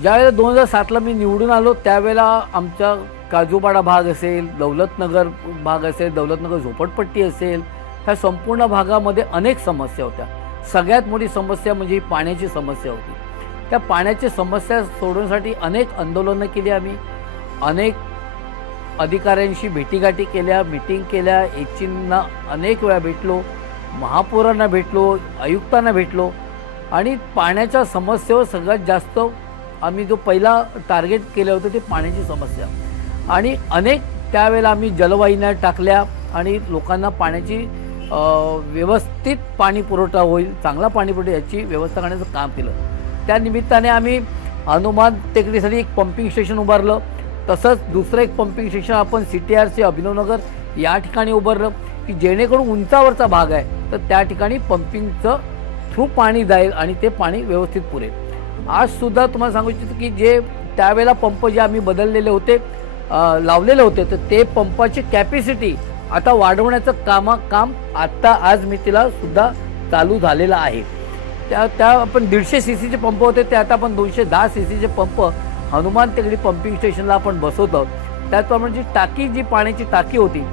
ज्यावेळेला 2007ला मी निवडून आलो त्यावेळेला आमचा काजूपाडा भाग असेल, दौलतनगर भाग असेल, दौलतनगर झोपडपट्टी असेल, ह्या संपूर्ण भागामध्ये अनेक समस्या होत्या। सगळ्यात मोठी समस्या म्हणजे ही पाण्याची समस्या होती। त्या पाण्याची समस्या सोडवण्यासाठी अनेक आंदोलनं केली आम्ही, अनेक अधिकाऱ्यांशी भेटीगाठी केल्या, मीटिंग केल्या, एचींना अनेक वेळा भेटलो, महापौरांना भेटलो, आयुक्तांना भेटलो आणि पाण्याच्या समस्येवर सगळ्यात जास्त आम्ही जो पहिला टार्गेट केलं होतं ते पाण्याची समस्या आणि अनेक त्यावेळेला आम्ही जलवाहिन्या टाकल्या आणि लोकांना पाण्याची व्यवस्थित पाणी पुरवठा होईल, चांगला पाणी पुरवठा याची व्यवस्था करण्याचं काम केलं। त्या निमित्ताने आम्ही हनुमान टेकडीसाठी एक पंपिंग स्टेशन उभारलं, तसंच दुसरं एक पंपिंग स्टेशन आपण CTRC अभिनवनगर या ठिकाणी उभारलं की जेणेकरून उंचावरचा भाग आहे तर त्या ठिकाणी पंपिंगचं थ्रू पाणी जाईल आणि ते पाणी व्यवस्थित पुरेल। आज सुद्धा तुम्हाला सांगू इच्छितो की जे त्यावेळेला पंप जे आम्ही बदललेले होते, लावलेले होते, तर ते पंपाची कॅपॅसिटी आता वाढवण्याचं काम आत्ता आज मी तिला सुद्धा चालू झालेलं आहे। त्या आपण 150 CCचे पंप होते ते आता आपण 210 CCचे पंप हनुमान टेकडी पंपिंग स्टेशनला आपण बसवतो। त्याचप्रमाणे जी टाकी, जी पाण्याची टाकी होती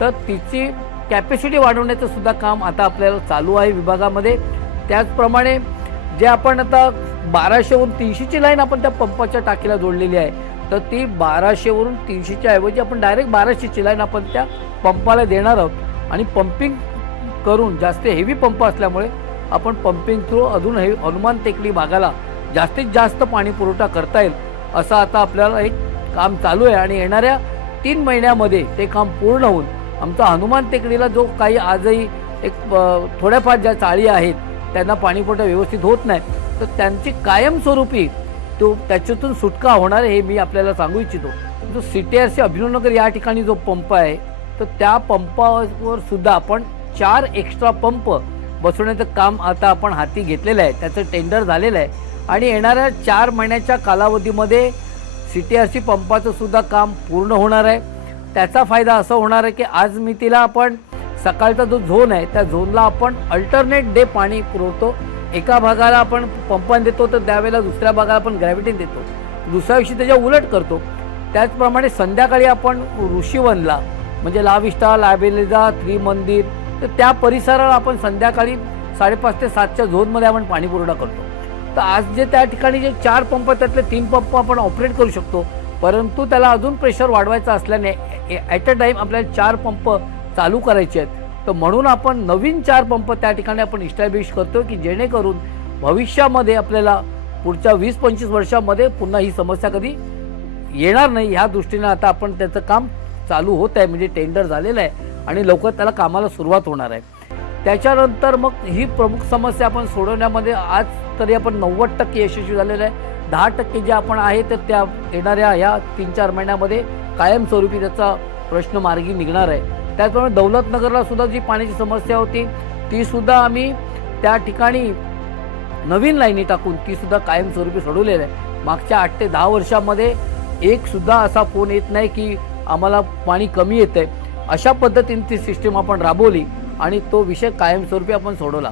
तर तिची कॅपॅसिटी वाढवण्याचं सुद्धा काम आता आपल्याला चालू आहे विभागामध्ये। त्याचप्रमाणे जे आपण आता 1200वरून 300ची लाईन आपण त्या पंपाच्या टाकीला जोडलेली आहे, तर ती 1200वरून 300च्या ऐवजी आपण डायरेक्ट 1200ची लाईन आपण त्या पंपाला देणार आहोत आणि पंपिंग करून जास्त हेवी पंप असल्यामुळे आपण पंपिंग थ्रू अजून हे हनुमान टेकडी भागाला जास्तीत जास्त पाणी पुरवठा करता येईल असं आता आपल्याला एक काम चालू आहे आणि येणाऱ्या 3 महिन्यामध्ये ते काम पूर्ण होऊन आमचा हनुमान टेकडीला जो काही आजही एक थोड्याफार ज्या चाळी आहेत त्यांना पाणीपुरवठा व्यवस्थित होत नाही तर त्यांची कायमस्वरूपी त्याच्यातून सुटका होणार हे मी आपल्याला सांगू इच्छितो। जो CTRC अभिनवनगर या ठिकाणी जो पंप आहे तर त्या पंपावर सुद्धा आपण 4 एक्स्ट्रा पंप बसवण्याचं काम आता आपण हाती घेतलेलं आहे, त्याचं टेंडर झालेलं आहे आणि येणाऱ्या 4 महिन्याच्या कालावधीमध्ये CTRC पंपाचं सुद्धा काम पूर्ण होणार आहे। त्याचा फायदा असा होणार आहे की आज मी तिला आपण सकाळचा जो झोन आहे त्या झोनला आपण अल्टरनेट डे पाणी पुरवतो। एका भागाला आपण पंपाने देतो तर त्यावेळेला दुसऱ्या भागाला आपण ग्रॅव्हिटीने देतो, दुसऱ्या दिवशी त्याच्या उलट करतो। त्याचप्रमाणे संध्याकाळी आपण ऋषीवनला म्हणजे ला विस्टा, ला बेलेजा, त्रिमंदिर तर त्या परिसराला आपण संध्याकाळी 5:30 ते 7च्या झोनमध्ये आपण पाणी पुरवठा करतो। तर आज जे त्या ठिकाणी जे 4 पंप त्यातले 3 पंप आपण ऑपरेट करू शकतो, परंतु त्याला अजून प्रेशर वाढवायचं असल्याने ॲट अ टाईम आपल्याला 4 पंप चालू करायचे आहेत। तर म्हणून आपण नवीन 4 पंप त्या ठिकाणी आपण इस्टॅब्लिश करतो की जेणेकरून भविष्यामध्ये आपल्याला पुढच्या 20-25 वर्षामध्ये पुन्हा ही समस्या कधी येणार नाही ह्या दृष्टीने आता आपण त्याचं काम चालू होत आहे, म्हणजे टेंडर झालेलं आहे आणि लवकर त्याला कामाला सुरुवात होणार आहे। त्याच्यानंतर मग ही प्रमुख समस्या आपण सोडवण्यामध्ये आज तरी आपण 90% यशस्वी झालेलं आहे। 10% जे आपण आहे तर त्या येणाऱ्या ह्या 3-4 महिन्यामध्ये कायमस्वरूपी त्याचा प्रश्न मार्गी निघणार आहे। त्याचप्रमाणे दौलतनगरला सुद्धा जी पाण्याची समस्या होती ती सुद्धा आम्ही त्या ठिकाणी नवीन लाईनी टाकून ती सुद्धा कायमस्वरूपी सोडवलेली आहे। मागच्या 8 ते 10 वर्षामध्ये एक सुद्धा असा फोन येत नाही की आम्हाला पाणी कमी येतंय, अशा पद्धतीने ती सिस्टीम आपण राबवली आणि तो विषय कायमस्वरूपी आपण सोडवला।